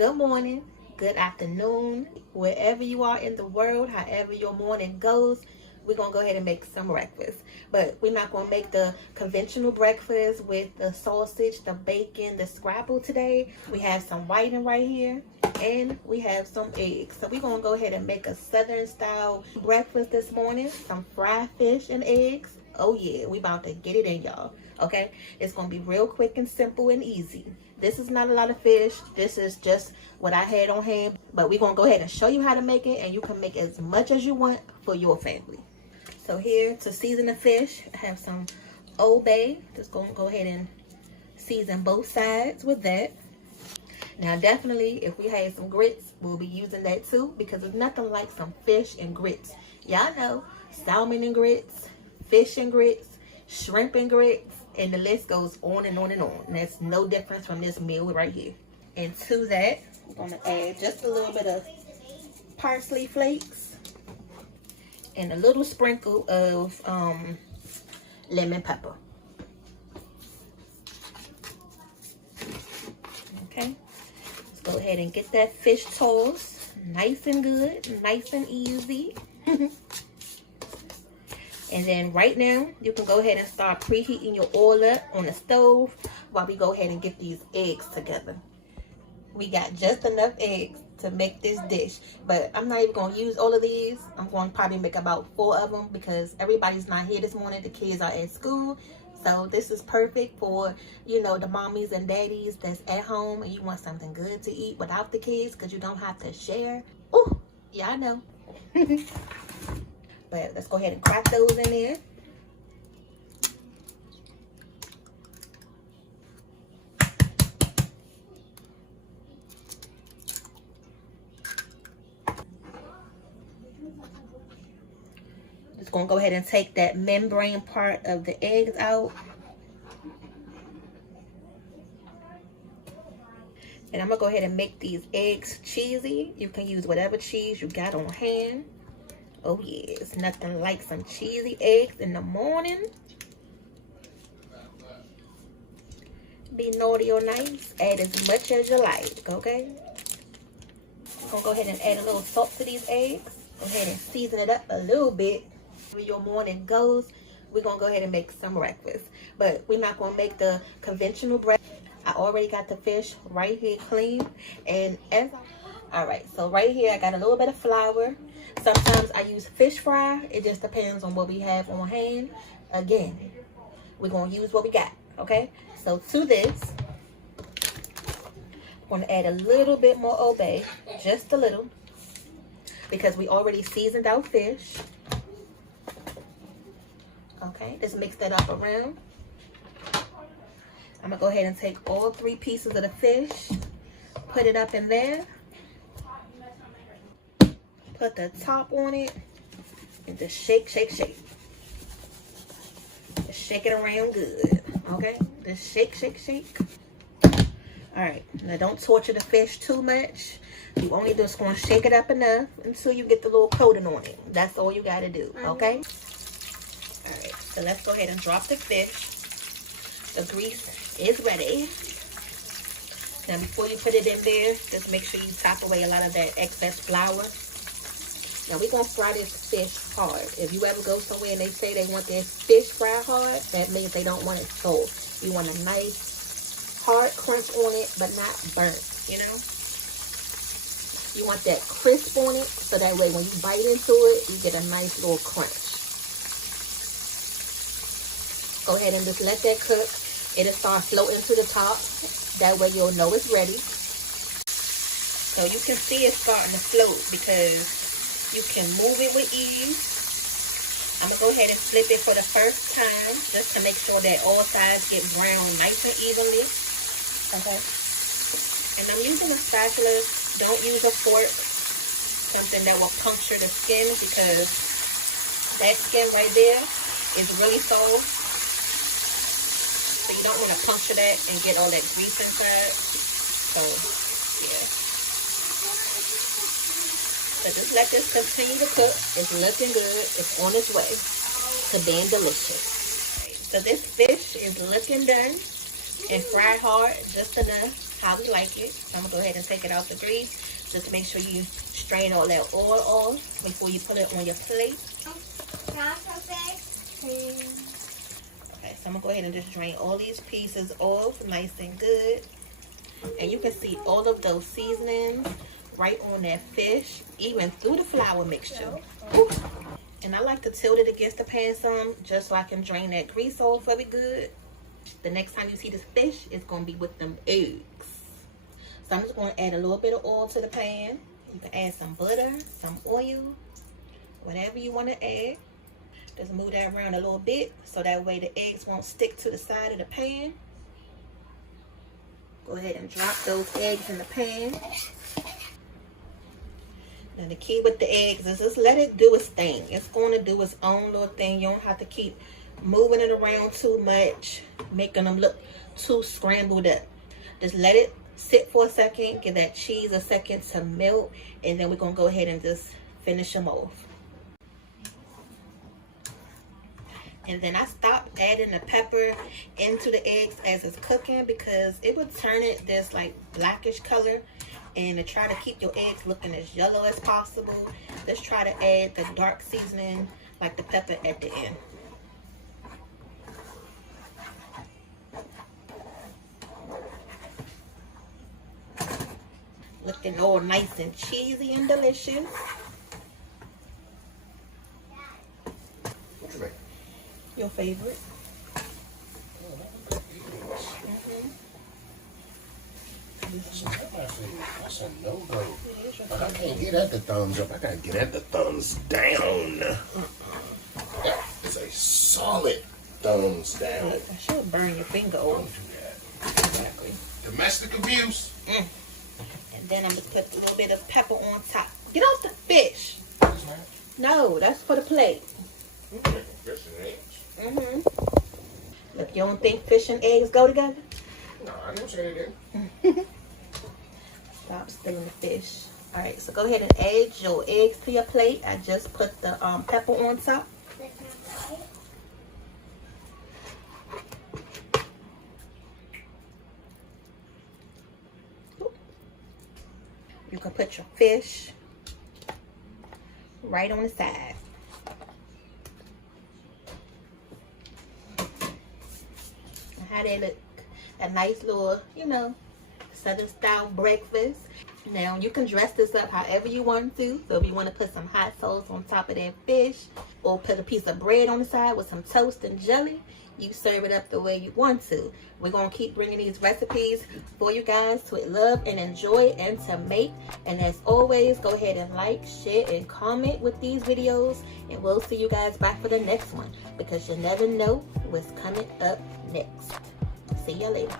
good morning, good afternoon, wherever you are in the world, however your morning goes. We're going to go ahead and make some breakfast. But we're not going to make the conventional breakfast with the sausage, the bacon, the scrapple today. We have some whiting right here, and we have some eggs. So we're going to go ahead and make a southern style breakfast this morning. Some fried fish and eggs. Oh yeah, we about to get it in, y'all. Okay, it's going to be real quick and simple and easy. This is not a lot of fish. This is just what I had on hand. But we're going to go ahead and show you how to make it, and you can make as much as you want for your family. So here to season the fish, I have some Old Bay. Just going to go ahead and season both sides with that. Now definitely if we had some grits, we'll be using that too, because there's nothing like some fish and grits. Y'all know salmon and grits, fish and grits, shrimp and grits, and the list goes on and on and on. And that's no difference from this meal right here. And to that, I'm going to add just a little bit of parsley flakes and a little sprinkle of lemon pepper. Okay, let's go ahead and get that fish tossed nice and good, nice and easy. And then right now, you can go ahead and start preheating your oil up on the stove while we go ahead and get these eggs together. We got just enough eggs to make this dish, but I'm not even going to use all of these. I'm going to probably make about 4 of them because everybody's not here this morning. The kids are at school. So this is perfect for, you know, the mommies and daddies that's at home and you want something good to eat without the kids because you don't have to share. Oh, yeah, I know. But let's go ahead and crack those in there. Just gonna go ahead and take that membrane part of the eggs out. And I'm gonna go ahead and make these eggs cheesy. You can use whatever cheese you got on hand. Oh yeah, it's nothing like some cheesy eggs in the morning. Be naughty or nice, add as much as you like, okay? I'm gonna go ahead and add a little salt to these eggs. Go ahead and season it up a little bit. Where your morning goes, we're gonna go ahead and make some breakfast. But we're not gonna make the conventional breakfast. I already got the fish right here clean. And alright, so right here I got a little bit of flour. Sometimes I use fish fry. It just depends on what we have on hand. Again, we're going to use what we got, okay? So to this, I'm going to add a little bit more Old Bay, just a little, because we already seasoned our fish. Okay, just mix that up around. I'm going to go ahead and take all 3 pieces of the fish, put it up in there. Put the top on it and just shake, shake, shake. Just shake it around good, okay? Just shake, shake, shake. All right, now don't torture the fish too much. You only just gonna shake it up enough until you get the little coating on it. That's all you gotta do, okay? All right, so let's go ahead and drop the fish. The grease is ready. Now before you put it in there, just make sure you top away a lot of that excess flour. Now we're going to fry this fish hard. If you ever go somewhere and they say they want their fish fried hard, that means they don't want it soft. You want a nice hard crunch on it, but not burnt, you know? You want that crisp on it, so that way when you bite into it, you get a nice little crunch. Go ahead and just let that cook. It'll start floating to the top. That way you'll know it's ready. So you can see it starting to float because you can move it with ease. I'm going to go ahead and flip it for the first time just to make sure that all sides get browned nice and evenly. Okay. And I'm using a spatula. Don't use a fork. Something that will puncture the skin because that skin right there is really soft. So you don't want to puncture that and get all that grease inside. So, yeah. So just let this continue to cook. It's looking good. It's on its way to being delicious. So this fish is looking done. and fry hard, just enough, how we like it. So I'm gonna go ahead and take it out the grease. Just make sure you strain all that oil off before you put it on your plate. Okay, so I'm gonna go ahead and just drain all these pieces off nice and good. And you can see all of those seasonings right on that fish, even through the flour mixture. And I like to tilt it against the pan some, just so I can drain that grease off of it good. The next time you see this fish, it's gonna be with them eggs. So I'm just gonna add a little bit of oil to the pan. You can add some butter, some oil, whatever you wanna add. Just move that around a little bit so that way the eggs won't stick to the side of the pan. Go ahead and drop those eggs in the pan. Now the key with the eggs is just let it do its thing. It's going to do its own little thing. You don't have to keep moving it around too much, making them look too scrambled up. Just let it sit for a second, give that cheese a second to melt, and then we're going to go ahead and just finish them off. And then I stopped adding the pepper into the eggs as it's cooking because it would turn it this like blackish color. And to try to keep your eggs looking as yellow as possible, just try to add the dark seasoning like the pepper at the end. Looking all nice and cheesy and delicious. What you make? Your favorite. That's a no-go. But I can't get at the thumbs up. I gotta get at the thumbs down. That is a solid thumbs down. I should burn your finger off. Don't do that. Exactly. Domestic abuse. And then I'm gonna put a little bit of pepper on top. Get off the fish. What's that? No, that's for the plate. Fish and eggs. Look, you don't think fish and eggs go together? No, I never said it did. Stop stealing the fish. All right, so go ahead and add your eggs to your plate. I just put the pepper on top. You can put your fish right on the side. How they look. A nice little, you know, Southern style breakfast. Now you can dress this up however you want to. So if you want to put some hot sauce on top of that fish, or put a piece of bread on the side with some toast and jelly, you serve it up the way you want to. We're going to keep bringing these recipes for you guys to love and enjoy and to make. And as always, go ahead and like, share, and comment with these videos. And we'll see you guys back for the next one, because you never know what's coming up next. See you later.